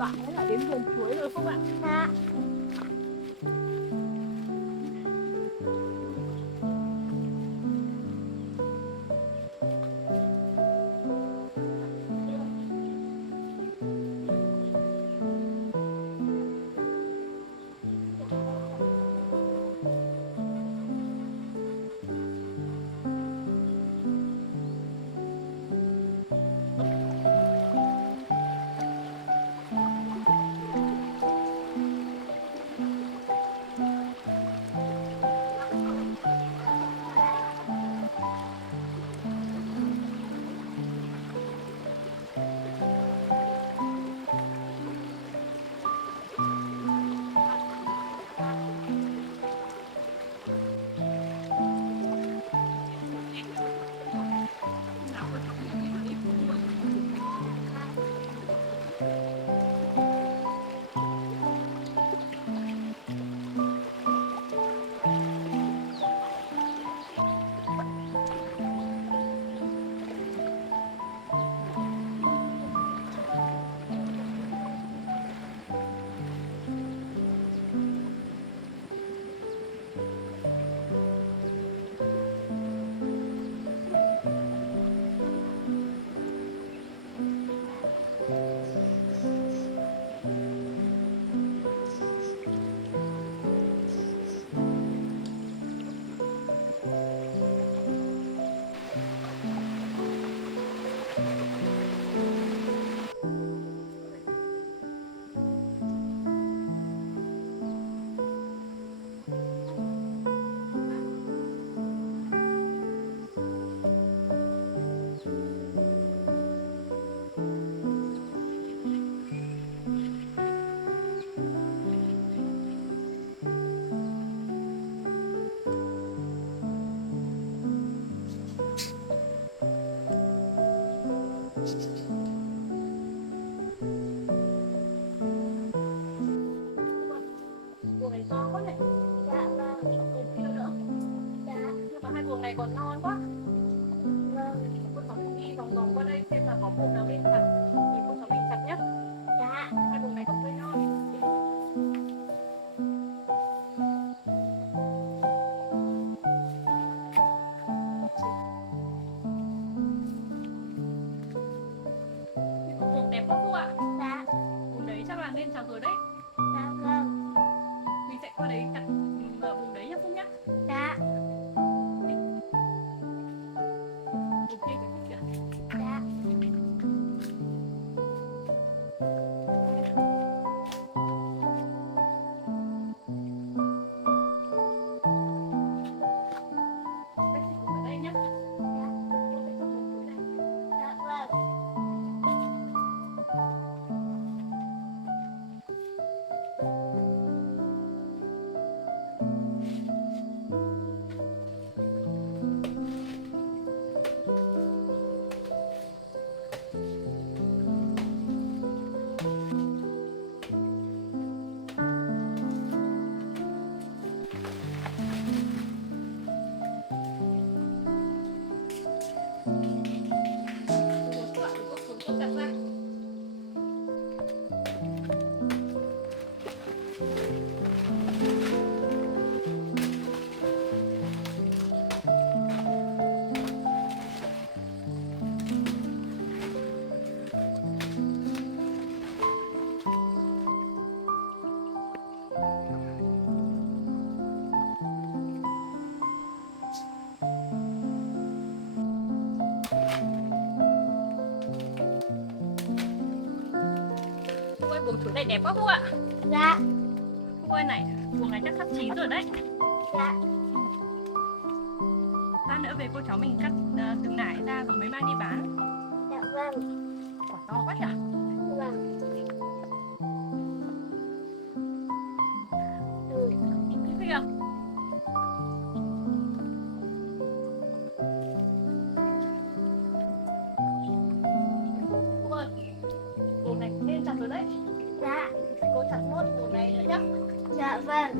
đoạn đấy là đến vườn chuối rồi không ạ? Dạ. Buồng này to quá này. Dạ vâng. Còn kia nữa. Dạ Nhưng mà hai buồng này còn non quá. vâng. Cô cháu mình đi vòng vòng qua đây xem là có buồng nào bên chặt thì cô cháu mình chặt nhé. Dạ. Hai buồng này còn hơi non. Buồng đẹp quá cô ạ. Dạ. Buồng đấy chắc là nên chặt rồi đấy. Dạ vâng. Mình sẽ qua đấy chặt buồng đấy nhá Phúc nhá. Dạ. Buồng kia phải kìa. Dạ. Đây thì buồng ở đây nhá. Cô sẽ chọn buồng cuối này. Dạ vâng. Buồng cuối ạ, buồng cuối chặt ra. Cô ơi, buồng chuối này đẹp quá Phúc ạ. Dạ. Cô ơi này, buồng này chắc sắp chín rồi đấy. Dạ. Lát nữa về cô cháu mình cắt từng nải ra rồi mới mang đi bán. Dạ vâng. Quả to quá nhỉ. Vâng. Ừ. Thấy kìa. Cô ơi, buồng này nên chặt rồi đấy. Dạ. Cô chặt nốt buồng này nữa nhá. Dạ vâng.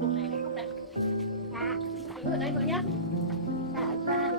Buồng này này không này. Dạ. Cứ ở đây thôi nhá. Dạ vâng.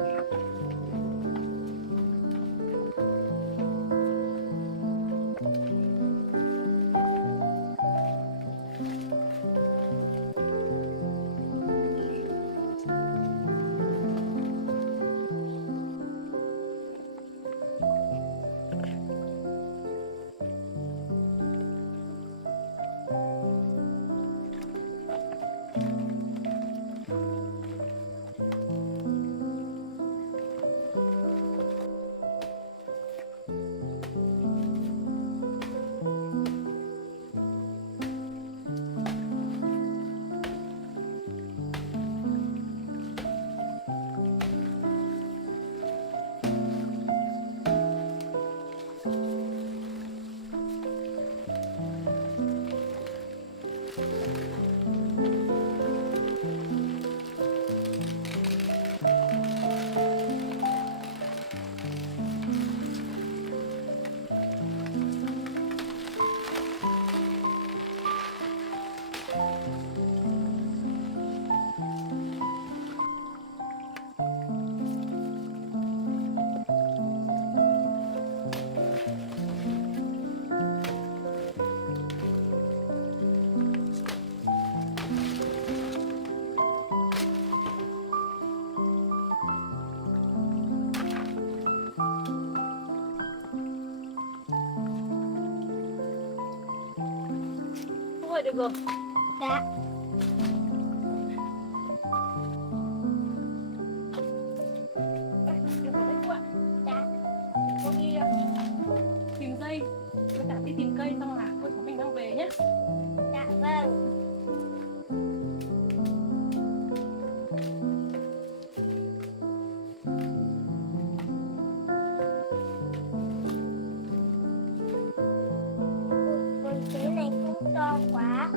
vậy được rồi. Dạ. Đây, đưa vào đây cô ạ. Dạ. Cô đi tìm dây, với cả đi tìm cây xong là cô cháu mình mang về nhé. Dạ vâng. Con chữ này cũng to quá.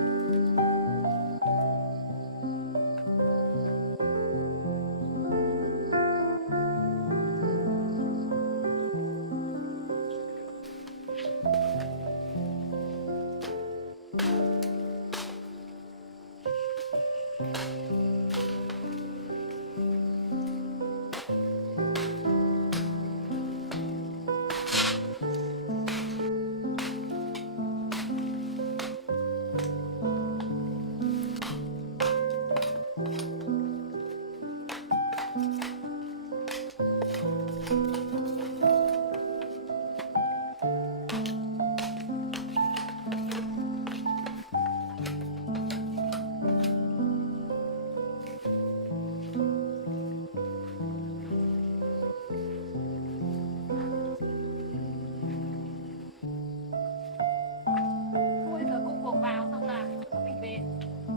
Bây giờ cô buộc vào xong là cô cháu mình về.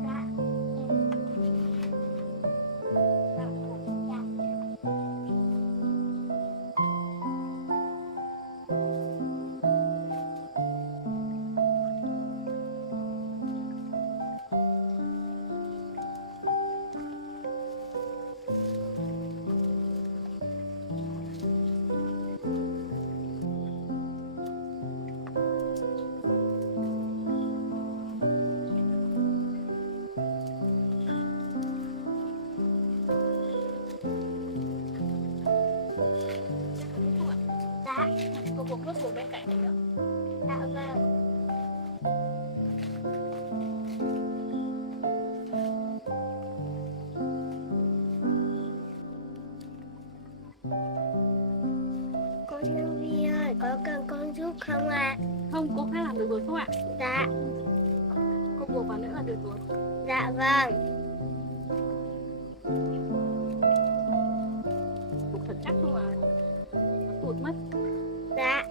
Dạ. Dạ. Cô buộc nước xuống bên cạnh này nữa. Dạ vâng. Con nhân viên ơi, có cần con giúp không ạ? Không, cô khác làm được rồi cô ạ. Dạ. Cô buộc vào nữa là được rồi. Dạ vâng. Buộc thật chắc không à? Nó tụt mất. Dạ.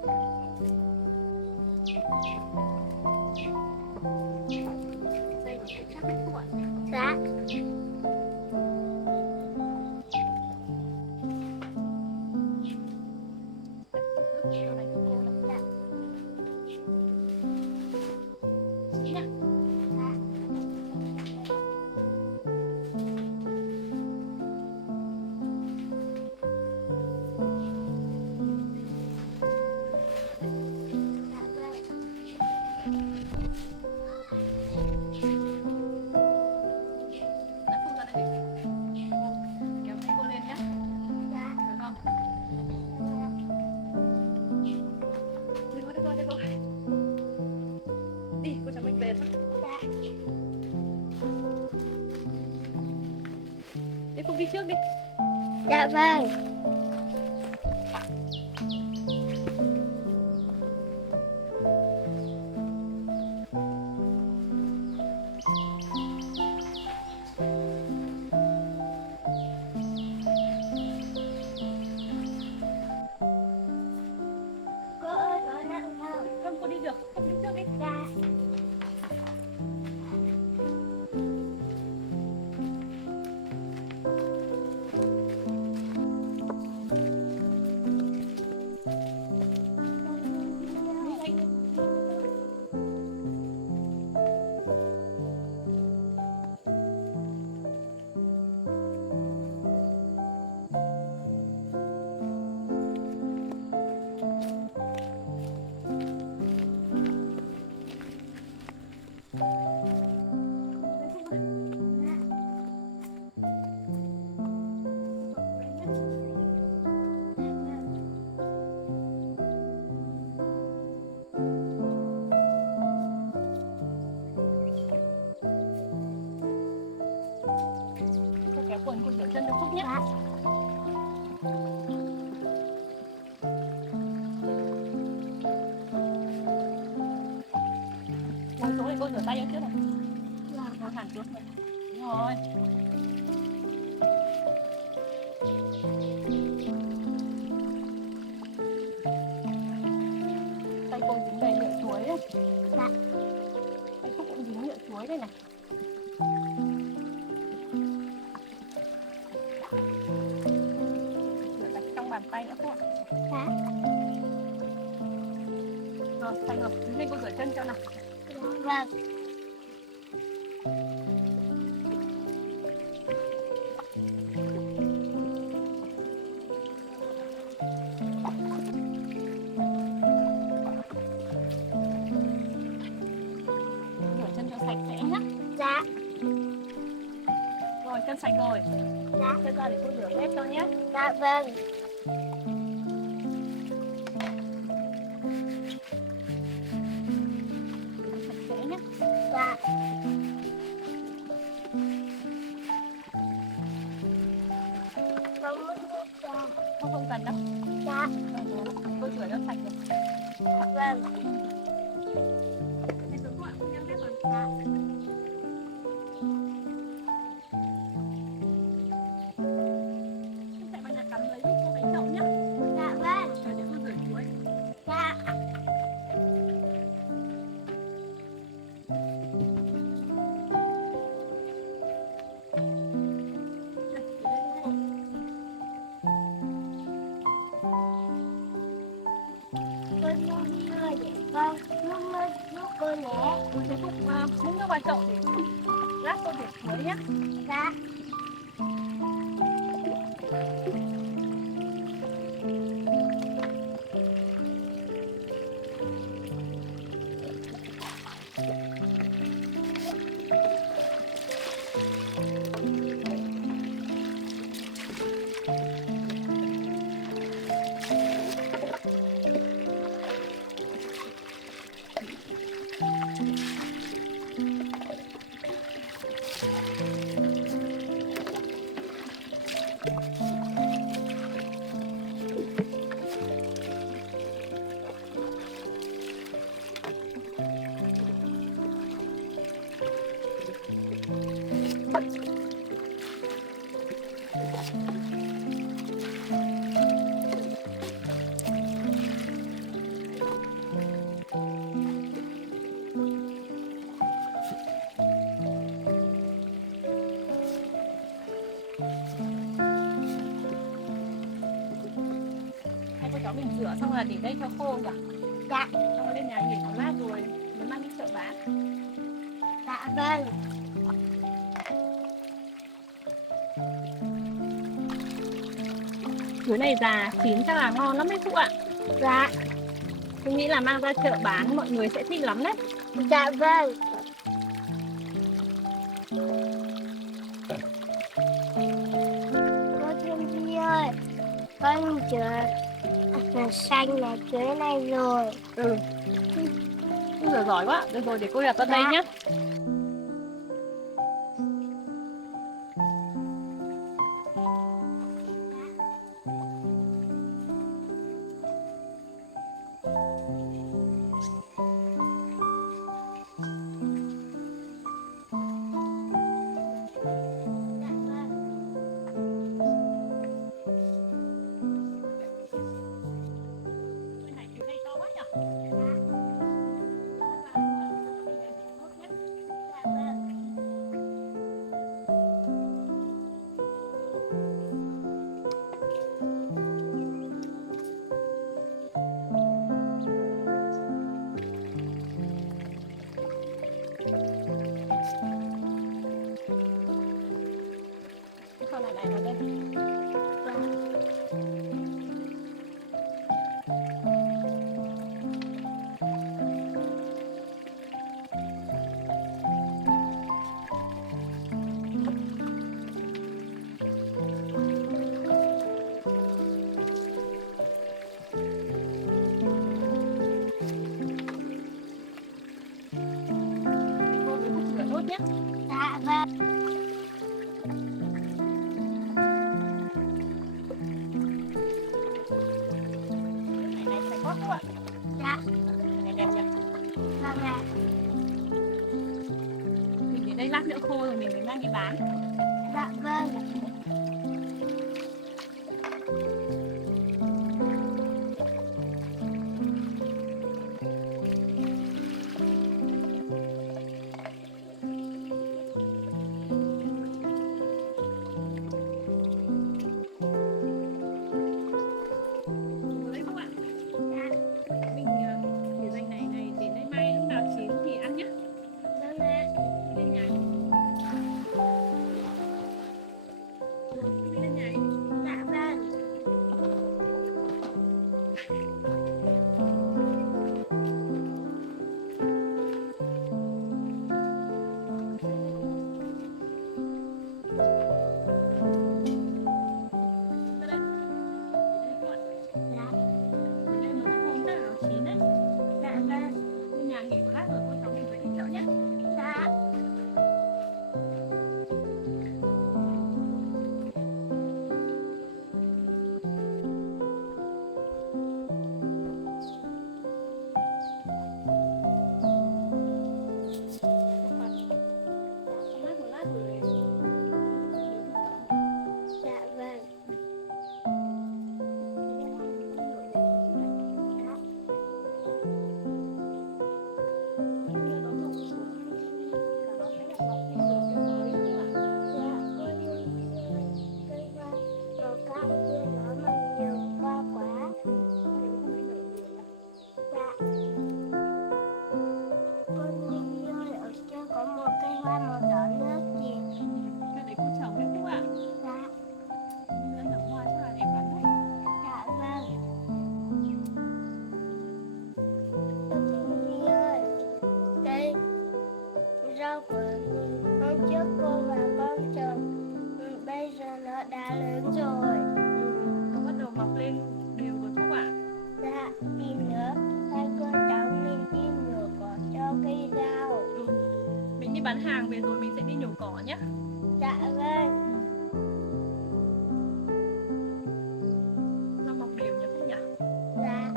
Dây nó phải chắc đấy cô ạ. Dạ. Chỗ này cho cô này. Dạ. Chị nhá. Dạ vâng. Đã không ra đây. Kéo tay cô lên nhá. Dạ. Được không? Được rồi, được rồi. Đi, cô cháu mình về thôi. Dạ. Đi Phúc đi trước đi. Dạ vâng. Cô ơi, có nặng không? Không, cô đi được. Không đi trước đi. Dạ. Đi anh đi. Cô kéo quần, cô kéo chân cho Phúc nhé. Dạ. Ngồi xuống thì cô rửa tay cho trước này. Ngồi hẳn xuống này. Đúng rồi. Tay cô dính đầy nhựa chuối đấy. Dạ. Tay Phúc cũng dính nhựa chuối đây này. Rửa sạch trong bàn tay nữa Phúc ạ. Dạ. Rồi, sạch rồi. Đứng lên cô rửa chân cho nào. Vâng. Rửa chân cho sạch sẽ nhá. Dạ. Rồi, chân sạch rồi. Dạ. Chân ra để cô rửa hết cho nhé. Dạ vâng. Sạch sẽ nhé. Dạ. Con muốn nước trà. Không cần đâu. Dạ. Cô rửa cho sạch rồi. Dạ vâng. Đây rồi cô ạ, cô nhâm hết rồi. Dạ. Chạy vào nhà tắm lấy giúp cô cái chậu nhá. Dạ vâng. Rồi để cô rửa chuối. Dạ. Con đi ơi để con giúp cô nhé. Thế Phúc múc nước vào chậu để lát cô rửa chuối nhá. Dạ. Hai cô cháu mình rửa xong là để đây cho khô nhỉ? Dạ. Xong rồi lên nhà nghỉ nó mát rồi mới mang đi chợ bán. Dạ vâng. Chuối này già chín chắc là ngon lắm đấy Phúc ạ. Dạ. Tôi nghĩ là mang ra chợ bán mọi người sẽ thích lắm đấy. Dạ vâng. Cô Thiên Nhi ơi, con rửa xanh là chuối này rồi. Ừ. Rửa giỏi quá. Được rồi để cô đặt vào đây nhá. Dạ vâng. Cái này chuối này to quá nhỉ? Dạ vâng. Cho này này vào đây. Cô với Phúc rửa nốt nhé. Dạ vâng. Này này sạch quá Phúc ạ. Dạ. Này đẹp nhỉ? Vâng ạ. Đây lát nữa khô rồi mình mới mang đi bán. Dạ vâng. Đấy không ạ? Dạ. Mình để dành này này để nay mai lúc nào chín thì ăn nhé. Vâng ạ. Đi lên nhà. Đi lên nhà. Dạ vâng. Ra đây. Đây các bạn. Dạ. Đây là hôm rất là chín đấy. Dạ vâng. Lên nhà nghỉ một lát rồi cô cháu mình phải đi chợ nhé. Dạ. Một lát rồi. Dạ vâng. Dạ, con đi cây hoa màu cam kia nó màu nhiều hoa quá. Dạ. Con đi ơi, ở kia có một cây hoa màu đỏ nữa kìa. Cái đấy cô trồng đấy Phúc ạ. Dạ. Đây là hoa rất là đẹp lắm đấy. Dạ vâng. Con đi ơi, đây rau của hôm trước cô và con trồng, bây giờ nó đã lớn rồi. Nó bắt đầu mọc lên đều rồi Phúc ạ. Dạ, đi nữa, hai con cháu mình đi nhổ cỏ cho cây rau. Mình đi bán hàng về rồi mình sẽ đi nhổ cỏ nhé. Dạ vâng. Nó mọc đều nhé Phúc nhỉ. Dạ.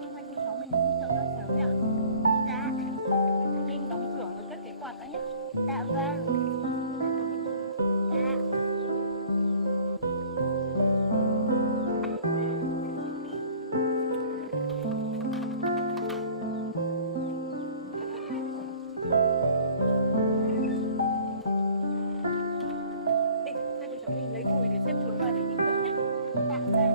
Hôm nay cô cháu mình đi chợ ra sớm nhỉ. Dạ. Linh đóng cửa rồi cất cái quạt đã nhé. Dạ vâng. Dạ. Đi, hai cô cháu mình lấy cùi để xếp chuối vào để đi chợ nhé. Dạ vâng.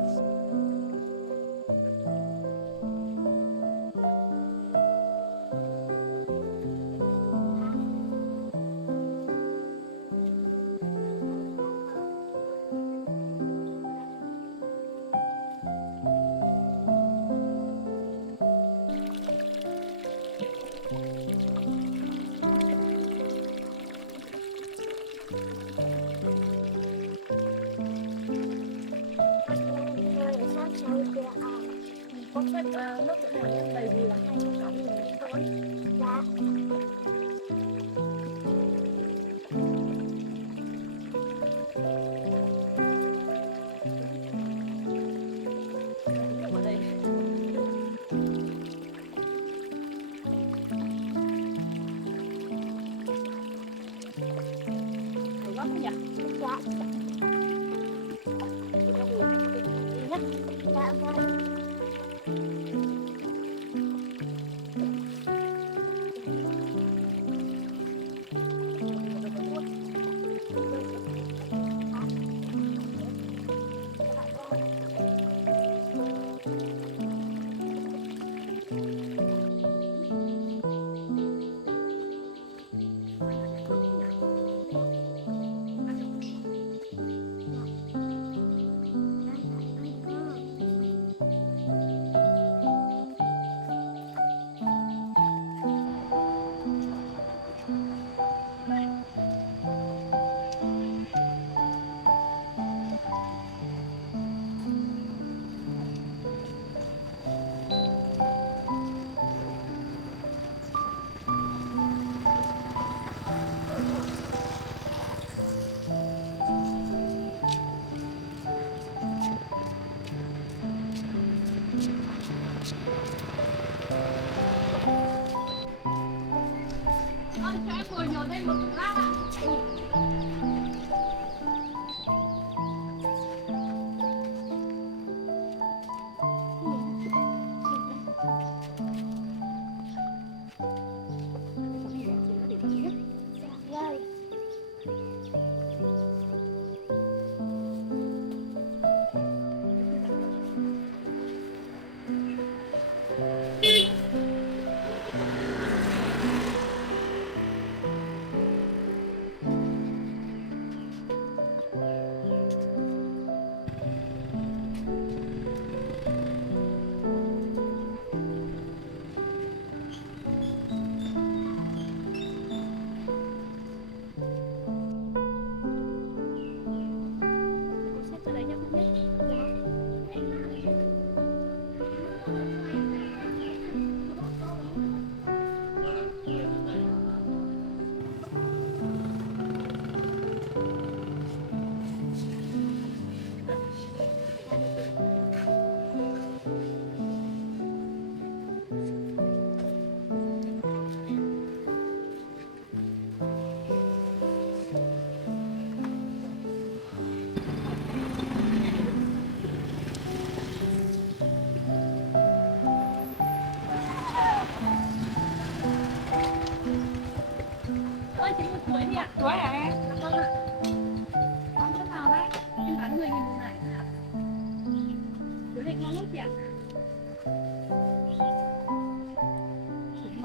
Rồi sắp xong chưa ạ? Có xếp nước chỗ nào nhé. Tại vì là hai cô cháu mình đi thôi. Dạ. Ở đây. Đúng lắm nhỉ. Dạ. Cô cháu mình đi nhé. Dạ vâng.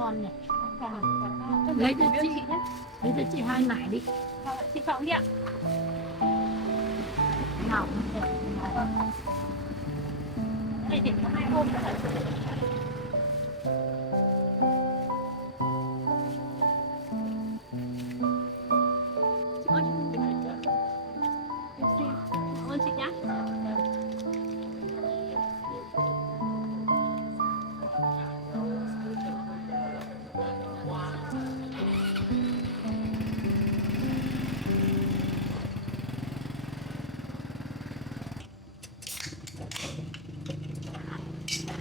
ngon nhỉ. Lấy cho chị nhé. Lấy cho chị 2 nải đi. Chị chọn đi ạ. Nào. Đây để có 2 hôm nữa. Chị ơi, chị phải chưa? Cảm ơn chị nhé.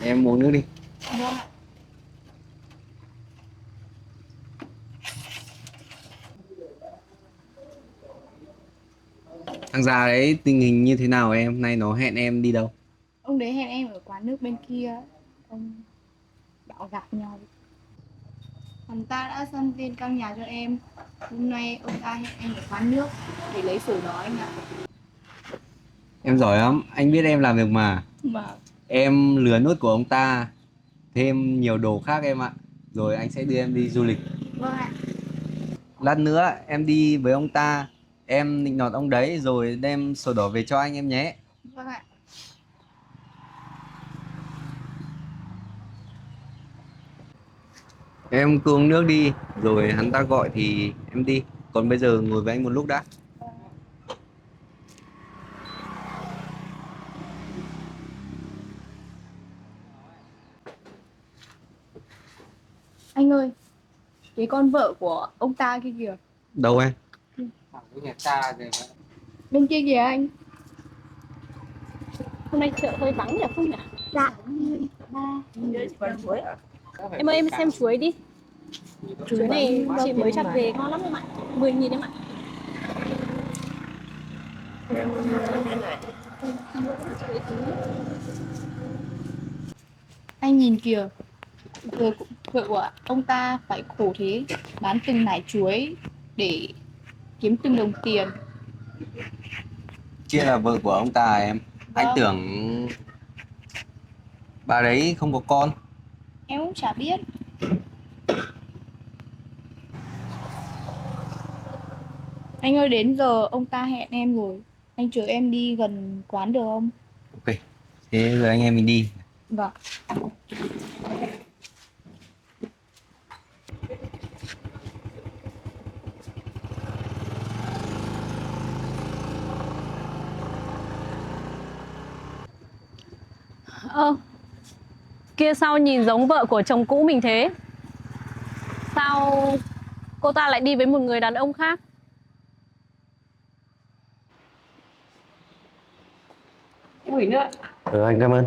Em uống nước đi. Vâng. Thằng già đấy tình hình như thế nào em? Nay nó hẹn em đi đâu? Ông đấy hẹn em ở quán nước bên kia. Ông bảo gặp nhau. Hắn ta đã săn tên căn nhà cho em. Hôm nay ông ta hẹn em ở quán nước để lấy sổ đó anh ạ. Em giỏi lắm, anh biết em làm được mà. Mà Em lừa nốt của ông ta, thêm nhiều đồ khác em ạ. Rồi anh sẽ đưa em đi du lịch. vâng ạ. Lát nữa em đi với ông ta, em nịnh nọt ông đấy rồi đem sổ đỏ về cho anh em nhé. Vâng ạ. Em cứ uống nước đi, rồi hắn ta gọi thì em đi. Còn bây giờ ngồi với anh một lúc đã. Anh ơi, cái con vợ của ông ta kia kìa. Đâu em? Bên kia kìa anh. Hôm nay chợ hơi vắng nhỉ không nhỉ? Dạ. Em ơi em xem chuối đi. Chuối này chị mới chặt về ngon lắm em ạ. 10.000 em ạ. Anh nhìn kìa. Vợ của ông ta phải khổ thế. Bán từng nải chuối để kiếm từng đồng tiền. Kia là vợ của ông ta à em? Anh Vâng. tưởng bà đấy không có con. Em cũng chả biết. Anh ơi, đến giờ ông ta hẹn em rồi. Anh chở em đi gần quán được không? Ok, thế giờ anh em mình đi. Vâng. Kia sao nhìn giống vợ của chồng cũ mình thế? Sao cô ta lại đi với một người đàn ông khác? Gửi nữa. Anh cảm ơn.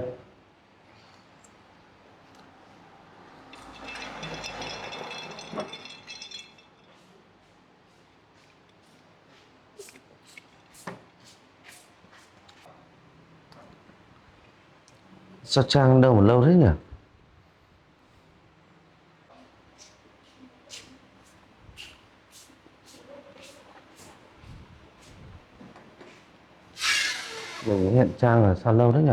Sao Trang đâu mà lâu thế nhỉ? Mình hẹn Trang là sao lâu thế nhỉ?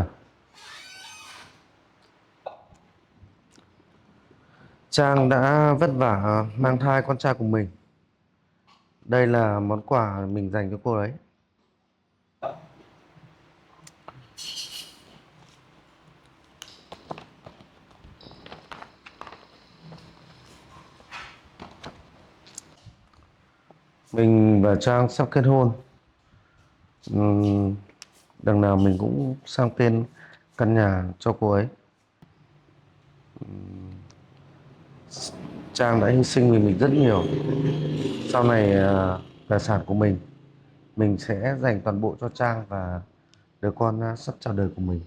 Trang đã vất vả mang thai con trai của mình. Đây là món quà mình dành cho cô ấy. Mình và Trang sắp kết hôn. Đằng nào mình cũng sang tên căn nhà cho cô ấy. Trang đã hy sinh vì mình rất nhiều. Sau này tài sản của mình sẽ dành toàn bộ cho Trang và đứa con sắp chào đời của mình.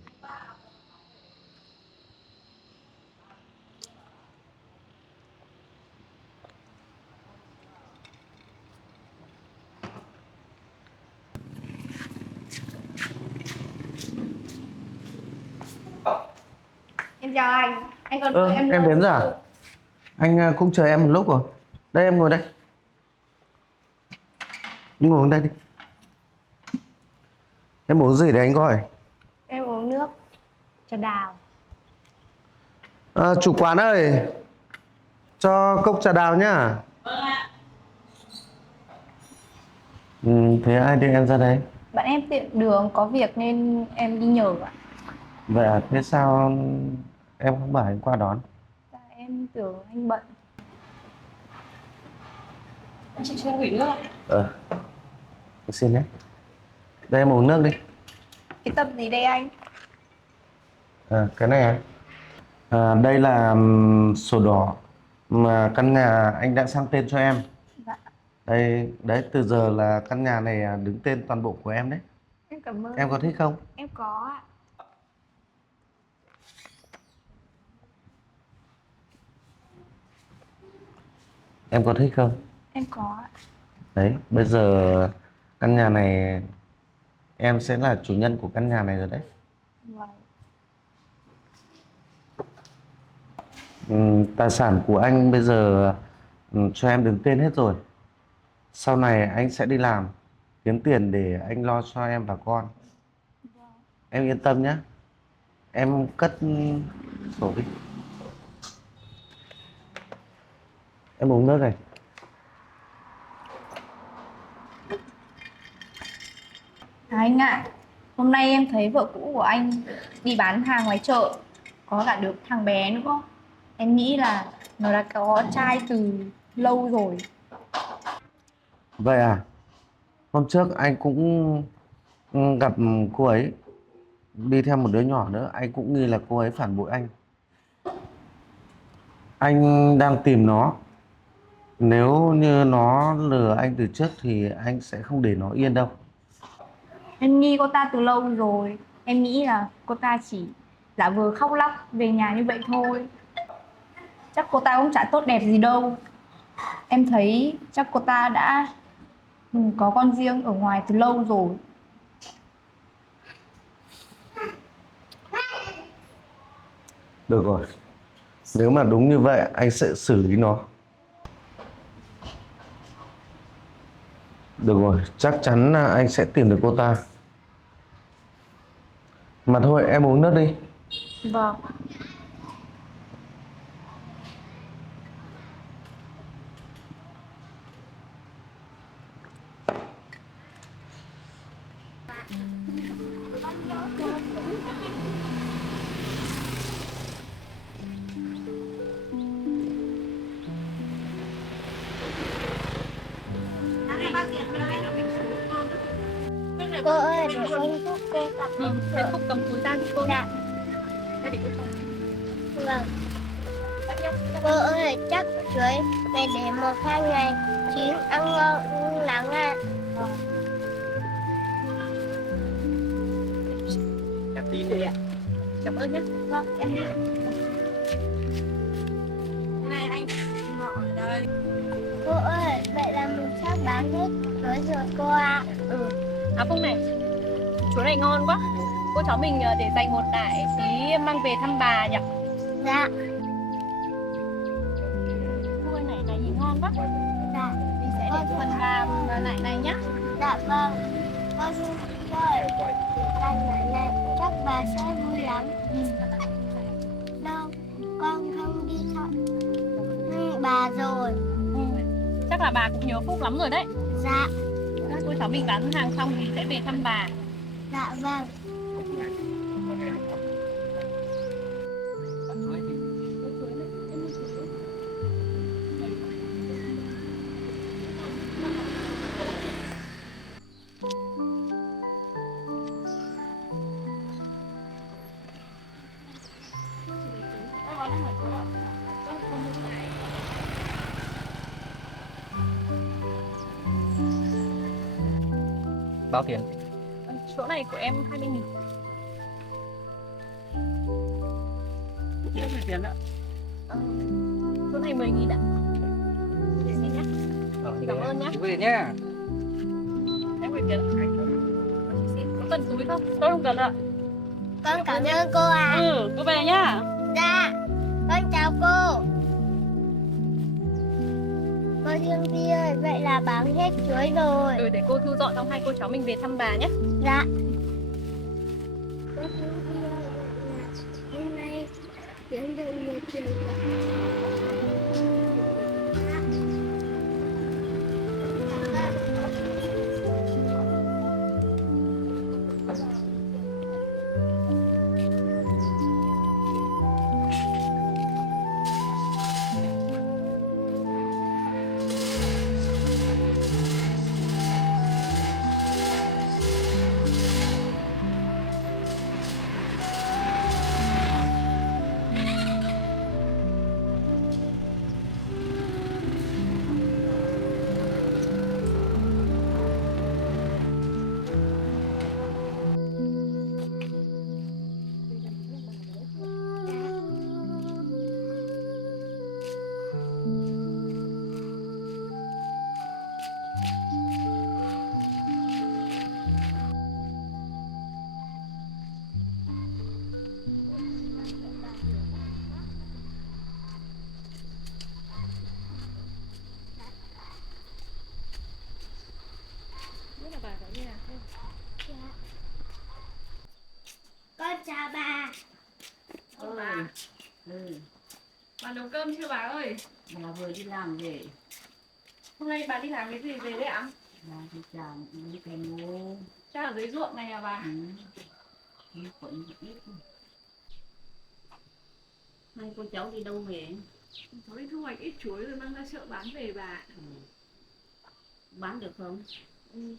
Em chào anh. Anh còn đợi Em đến rồi à? Anh cũng chờ em một lúc rồi. Đây em ngồi đây. Ngồi xuống đây đi. Em uống gì để anh gọi? Em uống nước cho Đào. Chủ quán ơi, Cho cốc trà đào nhá. Thế ai đưa em ra đây? Bạn em tiện đường có việc nên em đi nhờ ạ. Vậy à, thế sao em không bảo anh qua đón? Dạ, em tưởng anh bận. Chị cho em gửi nước ạ. Xin đấy. Đây em uống nước đi. Cái tập gì đây anh? Cái này đây là sổ đỏ mà căn nhà anh đã sang tên cho em. Dạ, Đây, đấy từ giờ là căn nhà này đứng tên toàn bộ của em đấy. em cảm ơn. Em có thích không? Em có ạ. Em có thích không? Em có ạ. Đấy, bây giờ căn nhà này em sẽ là chủ nhân của căn nhà này rồi đấy. Vâng. Tài sản của anh bây giờ cho em đứng tên hết rồi. Sau này anh sẽ đi làm kiếm tiền để anh lo cho em và con. Em yên tâm nhé. Em cất sổ đi. Em uống nước này. Anh ạ, hôm nay em thấy vợ cũ của anh đi bán hàng ngoài chợ, có cả được thằng bé nữa. Em nghĩ là nó đã có trai từ lâu rồi. Vậy à? Hôm trước anh cũng gặp cô ấy đi theo một đứa nhỏ nữa. Anh cũng nghi là cô ấy phản bội anh. Anh đang tìm nó. Nếu như nó lừa anh từ trước thì anh sẽ không để nó yên đâu. Em nghi cô ta từ lâu rồi. Em nghĩ là cô ta chỉ giả vờ khóc lóc về nhà như vậy thôi. Chắc cô ta cũng chả tốt đẹp gì đâu. Em thấy chắc cô ta đã có con riêng ở ngoài từ lâu rồi. Được rồi. Nếu mà đúng như vậy anh sẽ xử lý nó. Được rồi, chắc chắn là anh sẽ tìm được cô ta. Mà thôi em uống nước đi. Vâng. Cô ơi, để con giúp cô gặp Thế Phúc cầm túi ra cho cô. Dạ. Đây để cô cho. Vâng. Cô ơi, chắc chuối mày để 1-2 ngày chín ăn ngon lắm à. Cảm tí đấy ạ. Cảm ơn nhé. Vâng, em đi. Này anh, họ ở đây. Cô ơi, vậy là mình sắp bán hết chuối rồi cô ạ. À Phúc này, chỗ này ngon quá. Cô cháu mình để dành một đại tí mang về thăm bà nhỉ? Dạ. Cô ơi, này nhìn ngon quá. Dạ. Mình sẽ để phần làm lại này nhá. Dạ vâng. Con ơi, căn nhà này chắc bà sẽ vui lắm. Đâu, con không đi thăm bà rồi. Chắc là bà cũng nhớ Phúc lắm rồi đấy. Dạ. Cô cháu mình bán hàng xong thì sẽ về thăm bà. Dạ vâng. Bao tiền? Chỗ này của em 20.000. Tiền ạ. Chỗ này 10.000 ạ. Để xem nhá. Chị cảm ơn nhá. Chú về nhá. Em gửi tiền. Có cần túi không? Tôi không cần ạ. Con cảm ơn cô ạ. Cô về nhá. Dạ. Con chào cô. Cô Dương Phi ơi, vậy là bán hết chuối rồi. Để cô thu dọn xong hai cô cháu mình về thăm bà nhé. Dạ. Cô Dương Phi ơi, hôm nay kiếm được 1 triệu. chào bà. Bà. Bà nấu cơm chưa bà ơi? Bà vừa đi làm về. Hôm nay bà đi làm cái gì về đấy ạ? Bà đi làm đi cái ngô. Chắc ở dưới ruộng này à bà? Đi quận ít. Hai cô cháu đi đâu về? Cháu đi thu hoạch ít chuối rồi mang ra chợ bán về bà. Bán được không?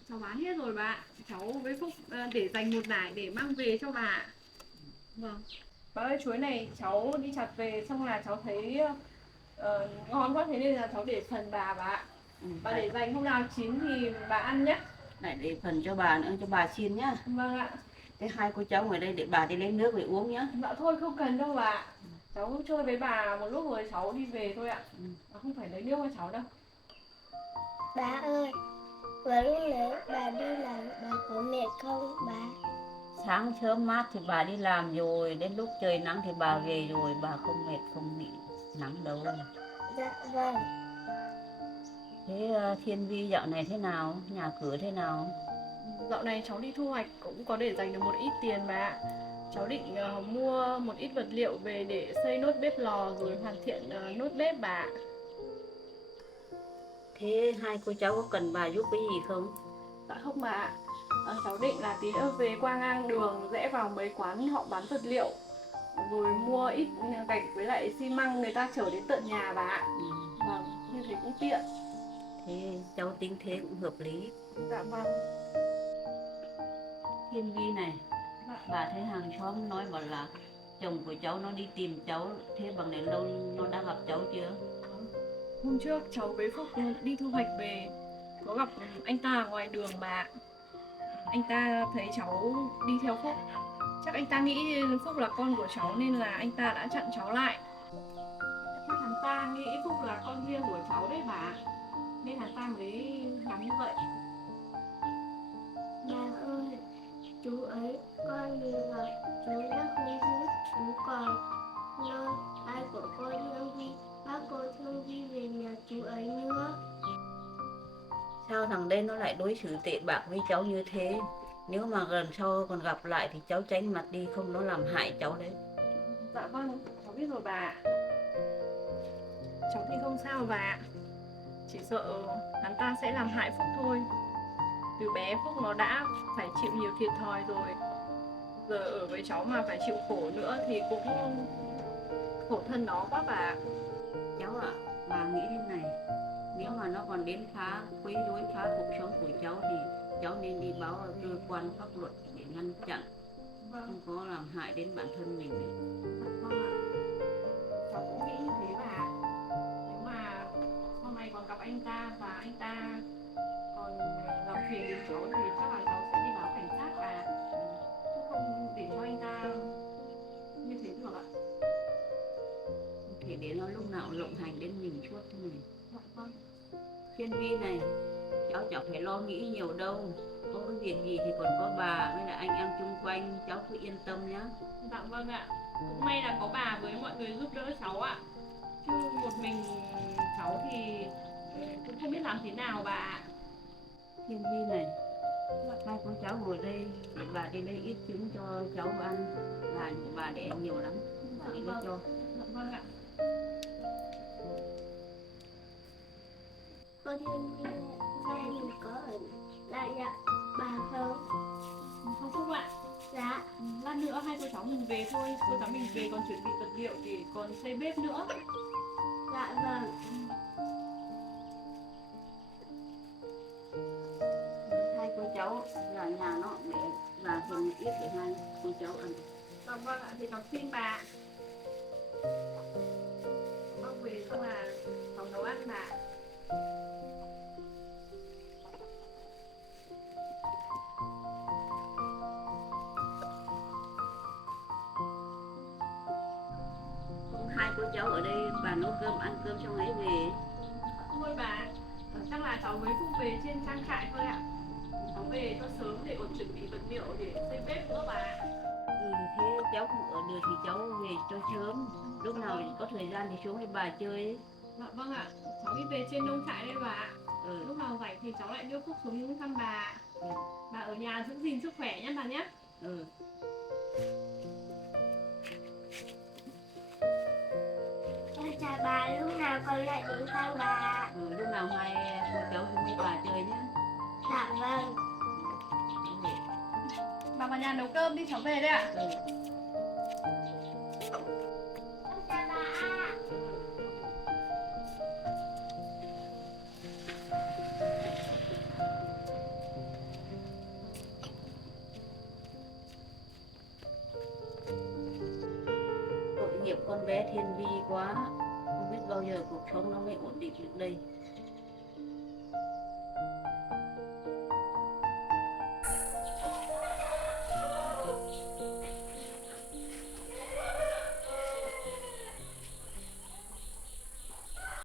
Cháu bán hết rồi bà. Cháu với Phúc để dành một nải để mang về cho bà. Vâng. Bà ơi, chuối này cháu đi chặt về xong là cháu thấy ngon quá, thế nên là cháu để phần bà ạ. Bà để dành hôm nào chín thì bà ăn nhé. Lại để phần cho bà nữa, cho bà xin nhá. Vâng ạ. Thế hai cô cháu ngồi đây để bà đi lấy nước về uống nhá. Dạ thôi không cần đâu bà. Cháu chơi với bà một lúc rồi cháu đi về thôi ạ. Không phải lấy nước cho cháu đâu. Bà ơi, vừa lúc nãy bà đi làm bà có mệt không bà? Sáng sớm mát thì bà đi làm rồi, đến lúc trời nắng thì bà về rồi, bà không mệt không bị nắng đâu. Dạ vâng. Thế Thiên Vi dạo này thế nào? Nhà cửa thế nào? Dạo này cháu đi thu hoạch cũng có để dành được một ít tiền bà ạ. Cháu định mua một ít vật liệu về để xây nốt bếp lò rồi hoàn thiện nốt bếp bà ạ. Thế hai cô cháu có cần bà giúp cái gì không? Dạ không bà ạ. Cháu định là tí nữa về qua ngang đường rẽ vào mấy quán họ bán vật liệu rồi mua ít gạch với lại xi măng người ta chở đến tận nhà bà ạ. Vâng, như thế cũng tiện. Thế cháu tính thế cũng hợp lý. Dạ vâng. Thiên Vi này, bà thấy hàng xóm nói bảo là chồng của cháu nó đi tìm cháu, thế bằng này lâu nó đã gặp cháu chưa? Hôm trước cháu với Phúc đi thu hoạch về có gặp anh ta ở ngoài đường bà. Anh ta thấy cháu đi theo Phúc. Chắc anh ta nghĩ Phúc là con của cháu nên là anh ta đã chặn cháu lại. Chắc hắn ta nghĩ Phúc là con riêng của cháu đấy bà. Nên hắn ta mới làm như vậy. Bà ơi, chú ấy con nhìn vào chú đã không giữ chú còn nơi ai của con Thương Vi, bác cô Thương Vi về nhà chú ấy nữa. Sao thằng đây nó lại đối xử tệ bạc với cháu như thế? Nếu mà lần sau còn gặp lại thì cháu tránh mặt đi, không nó làm hại cháu đấy. Dạ vâng, cháu biết rồi bà. Cháu thì không sao bà. Chỉ sợ hắn ta sẽ làm hại Phúc thôi. Từ bé Phúc nó đã phải chịu nhiều thiệt thòi rồi. Giờ ở với cháu mà phải chịu khổ nữa thì cũng khổ thân nó quá bà. Cháu ạ, bà nghĩ thế này, nếu mà nó còn đến quấy rối phá cuộc sống của cháu thì cháu nên đi báo cơ quan pháp luật để ngăn chặn, không có làm hại đến bản thân mình. Vâng ạ. Cháu cũng nghĩ như thế bà. Nếu mà sau này còn gặp anh ta và anh ta còn làm phiền đến cháu thì chắc là cháu sẽ đi báo cảnh sát bà. Chứ không để cho anh ta như thế được ạ. Không thể để nó lúc nào lộng hành đến mình suốt thế này. Dạ vâng. Thiên Vi này, cháu chẳng phải lo nghĩ nhiều đâu. Có cái việc gì thì còn có bà với là anh em chung quanh, cháu cứ yên tâm nhá. Dạ vâng ạ. Cũng may là có bà với mọi người giúp đỡ cháu ạ. Chứ một mình cháu thì cũng không biết làm thế nào bà ạ. Thiên Vi này, hai con cháu ngồi đây để bà đi lấy ít trứng cho cháu ăn. Bà đẻ nhiều lắm, chị đi cho. Dạ vâng ạ. Cô Thương Vi gia đình có ở lại nhà bà không? Không Phúc ạ. Dạ. Lát nữa hai cô cháu mình về thôi. Cô cháu mình về còn chuẩn bị vật liệu để còn xây bếp nữa. Dạ vâng. Hai cô cháu là nhà nó để bà phần ít để hai cô cháu ăn. Dạ vâng ạ. Thì cháu xin bà. Bác về xong là cháu nấu ăn bà. Hai cô cháu ở đây bà nấu cơm ăn cơm xong ấy về. Thôi bà, chắc là cháu mới Phúc về trên trang trại thôi ạ. Cháu về cho sớm để còn chuẩn bị vật liệu để xây bếp nữa bà. Thế cháu không ở được thì cháu về cho sớm. Lúc nào có thời gian thì xuống với bà chơi ấy. Dạ vâng ạ, cháu đi về trên nông trại đây bà. Ừ. Lúc nào rảnh thì cháu lại đưa Phúc xuống thăm bà. Bà ở nhà giữ gìn sức khỏe nhé bà nhé. Ừ. thăm bà. Lúc nào hai cô cháu xuống với bà chơi nhé. Dạ vâng. Bà vào nhà nấu cơm đi, cháu về đây ạ. Con chào bà ạ. Tội nghiệp con bé Thiên Vi quá, không biết bao giờ cuộc sống nó mới ổn định được đây.